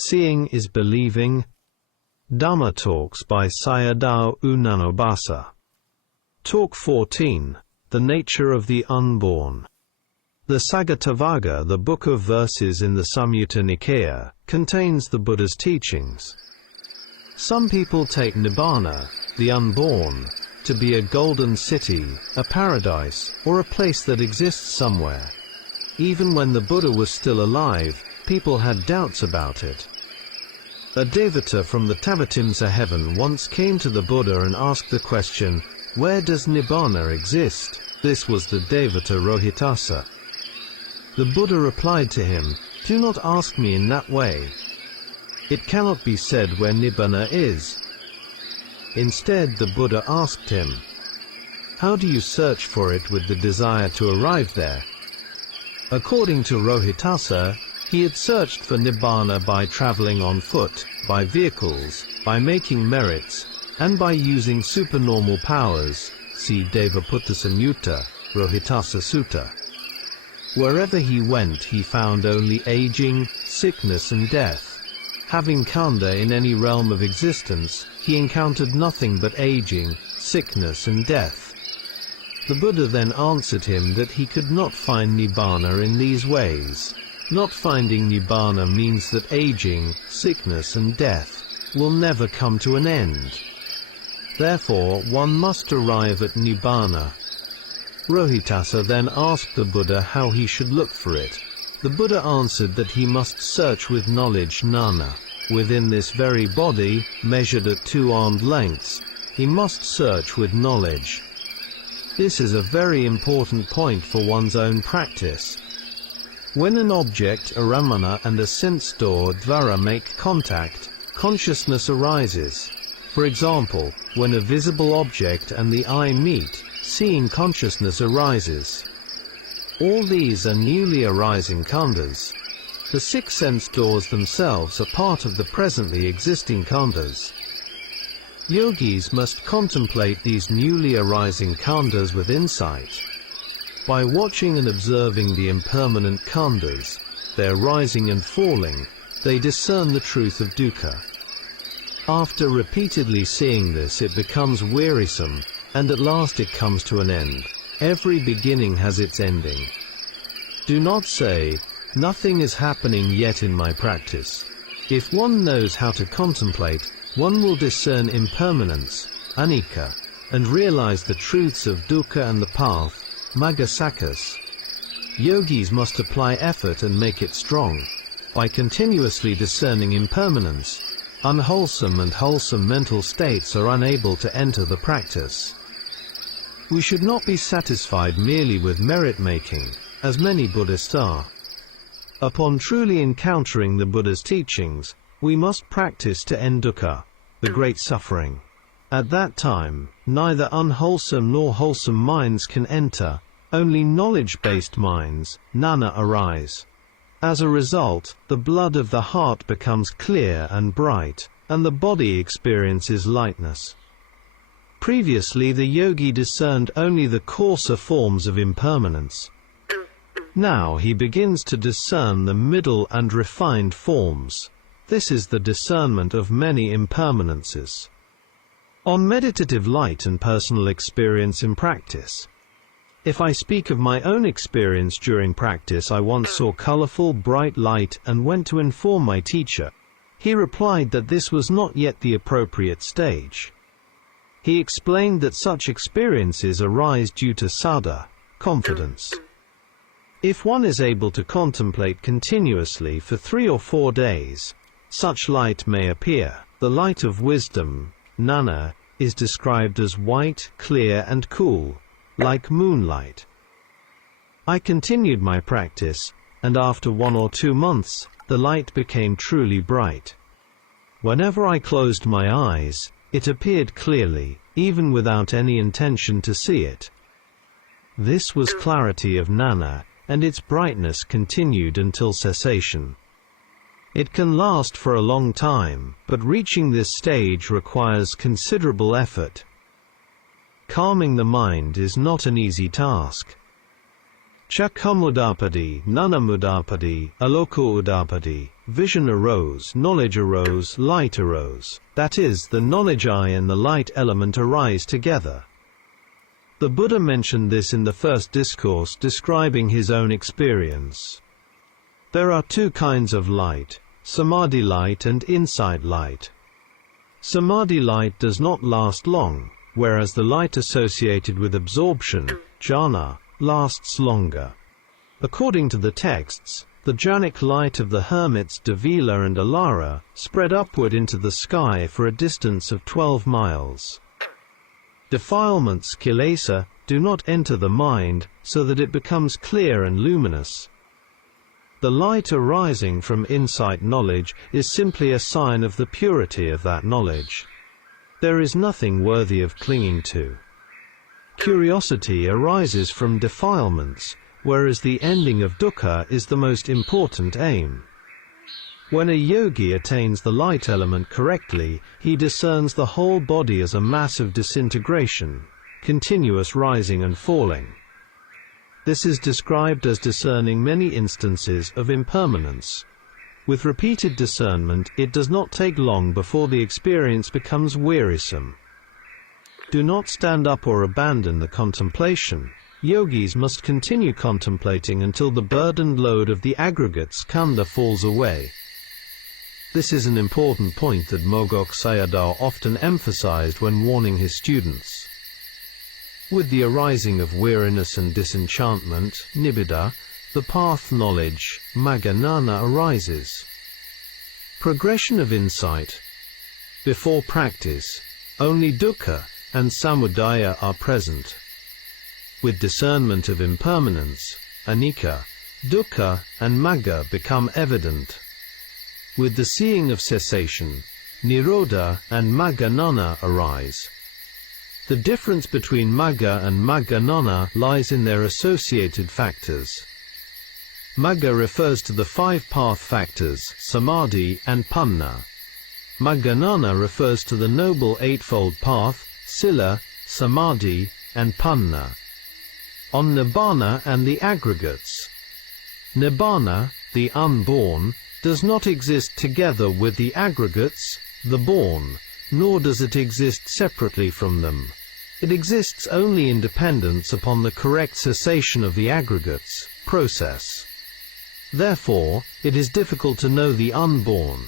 Seeing is Believing. Dhamma Talks by Sayadaw Nyanabhasa. Talk 14. The Nature of the Unborn. The Saggatavagga, the book of verses in the Samyutta Nikaya, contains the Buddha's teachings. Some people take Nibbana, the unborn, to be a golden city, a paradise, or a place that exists somewhere. Even when the Buddha was still alive, people had doubts about it. A devata from the Tavatimsa heaven once came to the Buddha and asked the question, "Where does Nibbana exist?" This was the devata Rohitasa. The Buddha replied to him, "Do not ask me in that way. It cannot be said where Nibbana is." Instead, the Buddha asked him, "How do you search for it with the desire to arrive there?" According to Rohitasa, he had searched for Nibbana by traveling on foot, by vehicles, by making merits, and by using supernormal powers. See Devaputta Samyutta, Rohitasa Sutta. Wherever he went, he found only aging, sickness and death. Having khandha in any realm of existence, he encountered nothing but aging, sickness and death. The Buddha then answered him that he could not find Nibbana in these ways. Not finding Nibbana means that aging, sickness and death will never come to an end. Therefore, one must arrive at Nibbana. Rohitasa then asked the Buddha how he should look for it. The Buddha answered that he must search with knowledge Nana. Within this very body, measured at 2 armed lengths, he must search with knowledge. This is a very important point for one's own practice. When an object, aramana, and a sense door, dvara, make contact, consciousness arises. For example, when a visible object and the eye meet, seeing consciousness arises. All these are newly arising khandhas. The 6 sense doors themselves are part of the presently existing khandhas. Yogis must contemplate these newly arising khandhas with insight. By watching and observing the impermanent khandhas, their rising and falling, they discern the truth of dukkha. After repeatedly seeing this, it becomes wearisome, and at last it comes to an end. Every beginning has its ending. Do not say, "Nothing is happening yet in my practice." If one knows how to contemplate, one will discern impermanence, anicca, and realize the truths of dukkha and the path, magga saccas. Yogis must apply effort and make it strong. By continuously discerning impermanence, unwholesome and wholesome mental states are unable to enter the practice. We should not be satisfied merely with merit-making, as many Buddhists are. Upon truly encountering the Buddha's teachings, we must practice to end dukkha, the great suffering. At that time, neither unwholesome nor wholesome minds can enter, only knowledge-based minds, nana, arise. As a result, the blood of the heart becomes clear and bright, and the body experiences lightness. Previously, the yogi discerned only the coarser forms of impermanence. Now he begins to discern the middle and refined forms. This is the discernment of many impermanences. On meditative light and personal experience in practice. If I speak of my own experience during practice, I once saw colorful, bright light and went to inform my teacher. He replied that this was not yet the appropriate stage. He explained that such experiences arise due to saddha, confidence. If one is able to contemplate continuously for 3 or 4 days, such light may appear. The light of wisdom, nana, is described as white, clear and cool, like moonlight. I continued my practice, and after 1 or 2 months, the light became truly bright. Whenever I closed my eyes, it appeared clearly, even without any intention to see it. This was clarity of nana, and its brightness continued until cessation. It can last for a long time, but reaching this stage requires considerable effort. Calming the mind is not an easy task. Chakamudapadi, Nanamudapadi, Alokudapadi, vision arose, knowledge arose, light arose. That is, the knowledge eye and the light element arise together. The Buddha mentioned this in the first discourse describing his own experience. There are two kinds of light, samadhi light and insight light. Samadhi light does not last long, whereas the light associated with absorption, jhana, lasts longer. According to the texts, the jhanic light of the hermits Davila and Alara spread upward into the sky for a distance of 12 miles. Defilements, kilesa, do not enter the mind, so that it becomes clear and luminous. The light arising from insight knowledge is simply a sign of the purity of that knowledge. There is nothing worthy of clinging to. Curiosity arises from defilements, whereas the ending of dukkha is the most important aim. When a yogi attains the light element correctly, he discerns the whole body as a mass of disintegration, continuous rising and falling. This is described as discerning many instances of impermanence. With repeated discernment, it does not take long before the experience becomes wearisome. Do not stand up or abandon the contemplation. Yogis must continue contemplating until the burdened load of the aggregate skandha falls away. This is an important point that Mogok Sayadaw often emphasized when warning his students. With the arising of weariness and disenchantment, nibbida, the path knowledge, magga-gnana, arises. Progression of insight. Before practice, only dukkha and samudaya are present. With discernment of impermanence, anicca, dukkha and magga become evident. With the seeing of cessation, nirodha and magga-gnana arise. The difference between magga and magga-gnana lies in their associated factors. Magga refers to the 5 path factors, samadhi and panna. Magga-gnana refers to the noble eightfold path, sila, samadhi, and panna. On nibbana and the aggregates. Nibbana, the unborn, does not exist together with the aggregates, the born, nor does it exist separately from them. It exists only in dependence upon the correct cessation of the aggregates, process. Therefore, it is difficult to know the unborn.